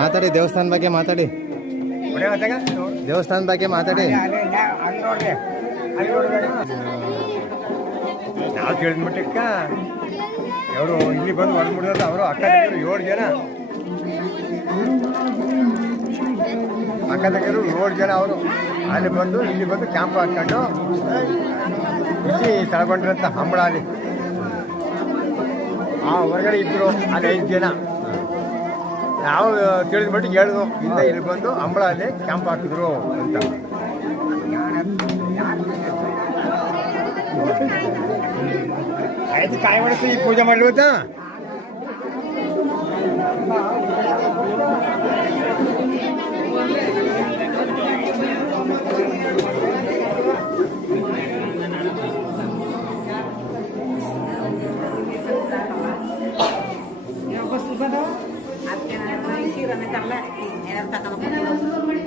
ಮಾತಾಡಿ ದೇವಸ್ಥಾನ ಬಗ್ಗೆ ಮಾತಾಡಿ. ದೇವಸ್ಥಾನ ಬಗ್ಗೆ ಮಾತಾಡಿ. ನಾವು ಕೇಳಿದ ಮಟ್ಟಕ್ಕ ಅವರು ಇಲ್ಲಿ ಬಂದು ಹೊರಗೆ ಮುಡಿದ್ರೆ ಅವರು. ಅಕ್ಕ ಏಳು ಜನ. ಅಕ್ಕ ಏಳು ಜನ ಅವರು. ಅಲ್ಲಿ ಬಂದು ಇಲ್ಲಿ ಬಂದು ಕ್ಯಾಂಪ್ ಹಾಕೊಂಡು ಇಲ್ಲಿ ತಳ್ಕೊಂಡ್ರಂತ ಹಂಬಳ ಅಲ್ಲಿ. ಆ ಹೊರಗಡೆ ಇದ್ದರು ಅಲ್ಲಿ ಐದು ಜನ. ನಾವು ತಿಳಿದ ಮಟ್ಟಿಗೆ ಹೇಳಿದ್ವು ಇಂದ ಇಲ್ಲಿ ಬಂದು ಹಂಬಳ ಅಲ್ಲಿ ಕ್ಯಾಂಪ್ ಹಾಕಿದ್ರು ಅಂತ. ಆಯ್ತು, ಕಾಯಿ ಮಾಡಿಸಿ ಪೂಜೆ ಮಾಡ್ಲಿವತ್ತ ಅದಕ್ಕೆ ಕಿರಣ ಕಲ್ಲ ಏನಾರು ತಗೊಂಡು